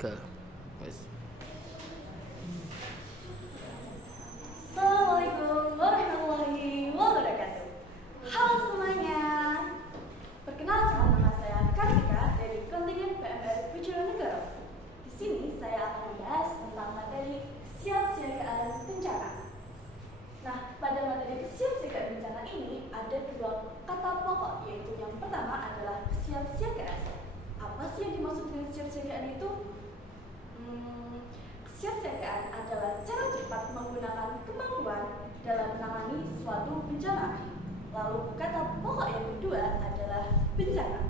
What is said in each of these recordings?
Ke wes. Assalamualaikum warahmatullahi wabarakatuh. Halo semuanya. Perkenalkan, nama saya Kartika dari kontingen PMR Bojonegoro. Di sini saya akan membahas tentang materi kesiapsiagaan bencana. Nah, pada materi kesiapsiagaan bencana ini ada dua kata pokok, yaitu yang pertama adalah kesiapsiagaan. Apa sih yang dimaksud dengan kesiapsiagaan itu? Kesiapsiagaan adalah cara cepat menggunakan kemampuan dalam menangani suatu bencana. Lalu kata pokok yang kedua adalah bencana.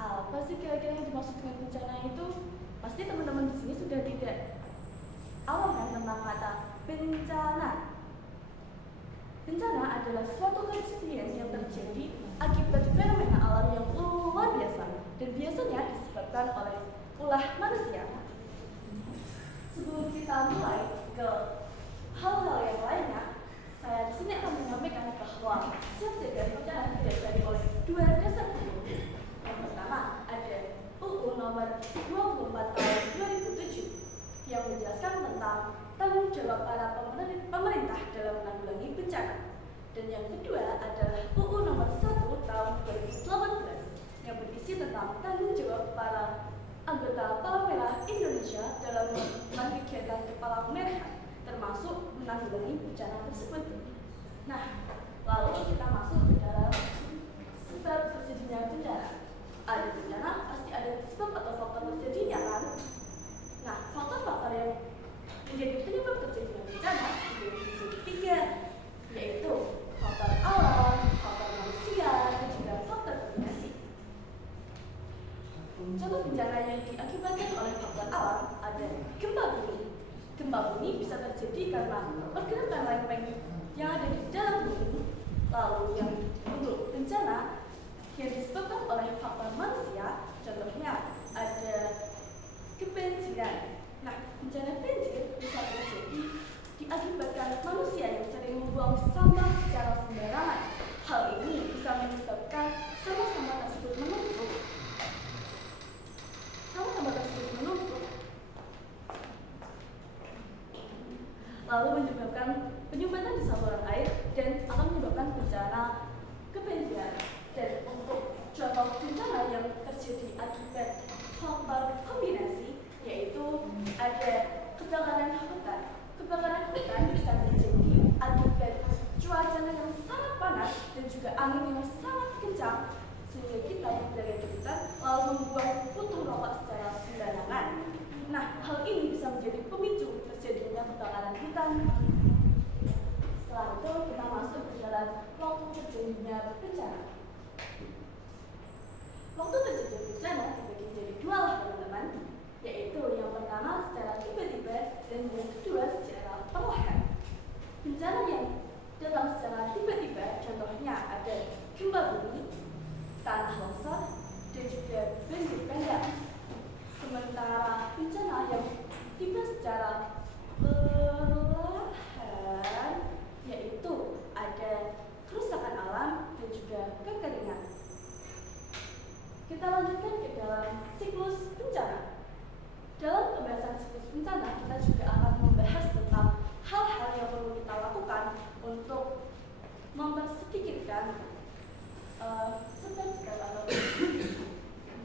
Apa sih kira-kira yang dimaksud dengan bencana itu? Pasti teman-teman di sini sudah tidak awam kan tentang kata bencana. Bencana adalah suatu kejadian yang terjadi akibat fenomena alam yang luar biasa dan biasanya disebabkan oleh ulah manusia. Sebelum kita mulai ke hal-hal yang lainnya, saya di sini akan menyampaikan bahwa kesiapsiagaan bencana didasari oleh dua dasar hukum. Yang pertama ada UU Nomor 24 Tahun 2007 yang menjelaskan tentang tanggung jawab para pemerintah dalam menanggulangi bencana. Dan yang kedua adalah UU Nomor 1 Tahun 2018 yang berisi tentang tanggung jawab para anggota Palang Merah Indonesia dalam melakukan kegiatan kepalang-merahan, termasuk menanggulangi bencana tersebut. Nah, lalu kita masuk ke dalam sebab terjadinya bencana. Ada bencana, pasti ada sebab atau faktor terjadinya kan? Nah, faktor-faktor yang menjadi penyebab terjadinya bencana menjadi tiga, yaitu faktor alam, faktor manusia, dan juga faktor kombinasi. Contoh bencana yang diakibatkan oleh faktor alam ada gempa bumi. Gempa bumi bisa terjadi karena pergerakan lempeng yang ada di dalam bumi. Lalu yang untuk bencana yang disebabkan oleh faktor manusia, contohnya ada kebanjiran. Nah, bencana banjir bisa terjadi diakibatkan manusia yang sering membuang sampah secara sembarangan. Hal ini bisa menyebabkan sampah-sampah tersebut menumpuk. Lalu menyebabkan penyumbatan di saluran air dan akan menyebabkan bencana kebanjiran. Dan untuk contoh bencana yang terjadi akibat faktor kombinasi, yaitu ada kebakaran hutan. Kebakaran hutan bisa terjadi akibat cuaca yang sangat panas dan juga angin yang sangat kencang, sehingga kita yang berada di hutan lalu membuat puntung rokok secara sembarangan. Nah, hal ini bisa menjadi pemicu terjadinya kebakaran hutan. Setelah itu kita masuk ke dalam waktu terjadinya bencana. Waktu terjadinya bencana dibagi menjadi dua lah teman-teman, yaitu yang pertama secara tiba-tiba dan yang kedua secara perlahan. Bencana yang datang secara tiba-tiba contohnya ada gempa bumi, tanah longsor, dan juga banjir bandang. Sementara bencana yang tiba secara perlahan yaitu ada kerusakan alam dan juga kekeringan. Kita lanjutkan ke dalam siklus bencana. Dalam pembahasan siklus bencana, kita juga akan membahas tentang hal-hal yang perlu kita lakukan untuk mempersedikitkan sebab atau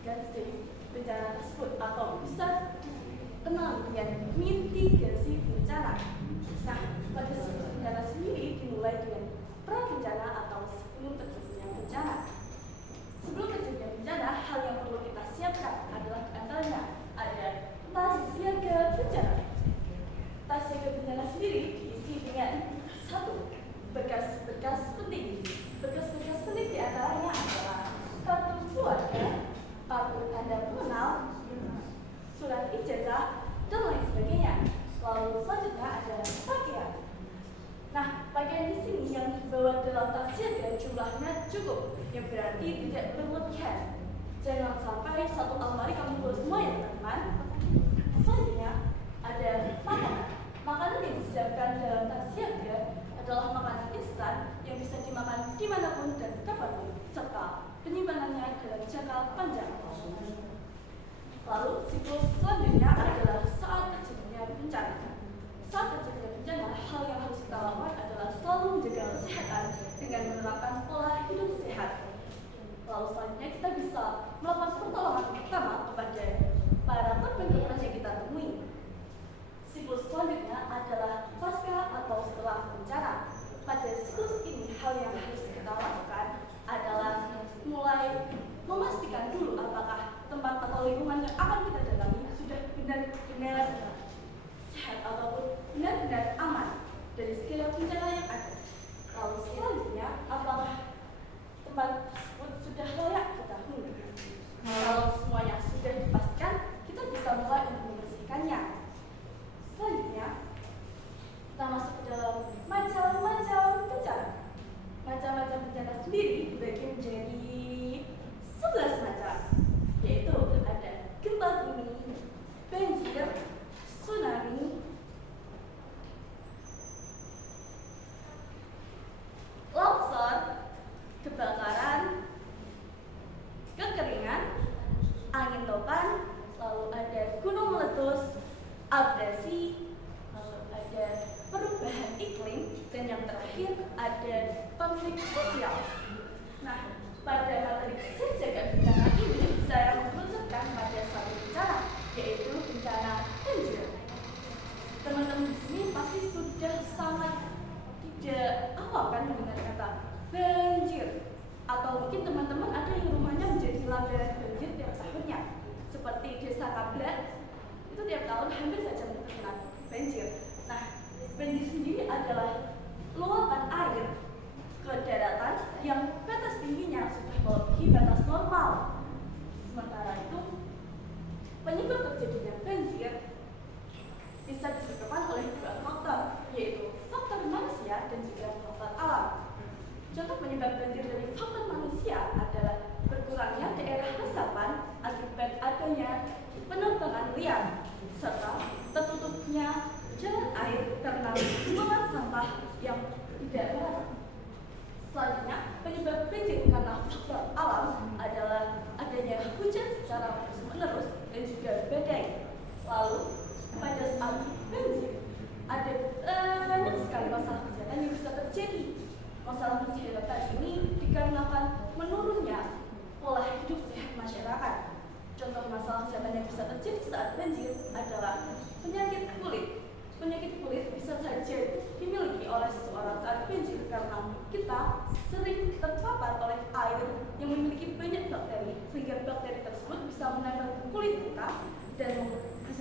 dari bencana tersebut atau bisa dikenal dengan mitigasi bencana. Nah, pada siklus bencana sendiri dimulai dengan pra-bencana atau sebelum terjadinya bencana. Sebelum terjadinya bencana, hal yang perlu kita siapkan adalah antaranya ada tas siaga bencana. Tas siaga bencana sendiri diisi dengan satu, berkas-berkas penting. Berkas-berkas penting diantaranya adalah kartu keluarga, kartu tanda pengenal, surat ijazah, dan lain sebagainya. Lalu selanjutnya ada pakaian. Nah, pakaian di sini yang dibawa dalam tas siaga jumlahnya cukup, yang berarti tidak berlebihan. Jangan sampai satu almari kamu bawa semua ya teman-teman. Selanjutnya ada makanan. Makanan yang disiapkan dalam tas siaga adalah makanan instan yang bisa dimakan dimanapun dan kapanpun, serta penyimpanannya dalam jangka panjang. Lalu siklus selanjutnya mengendalikannya. Selanjutnya, kita masuk ke dalam macam-macam bencana. Macam-macam bencana sendiri dibagi menjadi 11 macam, yaitu ada gempa bumi, banjir, tsunami, longsor, kebakaran, kekeringan, angin topan, lalu ada gunung meletus, abrasi, lalu ada perubahan iklim, dan yang terakhir ada konflik sosial. Nah, pada materi Siaga bencana ini saya menunjukkan pada satu bencana, yaitu bencana banjir. Teman-teman di sini pasti sudah sangat tidak awam kan mendengar kata banjir, atau mungkin teman-teman ada yang rumahnya menjadi langganan banjir tiap tahunnya, seperti Desa Kablat itu tiap tahun hampir saja terkena banjir. Nah, banjir sendiri adalah luapan air ke daratan yang batas tingginya sudah melebihi batas normal. Sementara itu, penyebab terjadinya banjir bisa disebabkan oleh dua faktor, yaitu faktor manusia dan juga faktor alam. Contoh penyebab banjir dari faktor manusia adalah berkurangnya daerah resapan akibat adanya penebangan liar, serta tertutupnya jalan air karena pembuangan sampah yang tidak benar. Selanjutnya, penyebab banjir karena faktor alam adalah adanya hujan secara terus-menerus dan juga badai. Lalu, pada saat banjir, ada banyak sekali masalah kesehatan yang bisa terjadi. Masalah kesehatan ini dikarenakan menurunnya pola hidup sehat masyarakat. Contoh masalah kesehatan yang bisa terjadi saat banjir adalah penyakit kulit. Penyakit kulit bisa saja dimiliki oleh seseorang saat banjir karena kita sering terpapar oleh air yang memiliki banyak bakteri, sehingga bakteri tersebut bisa menempel ke kulit kita dan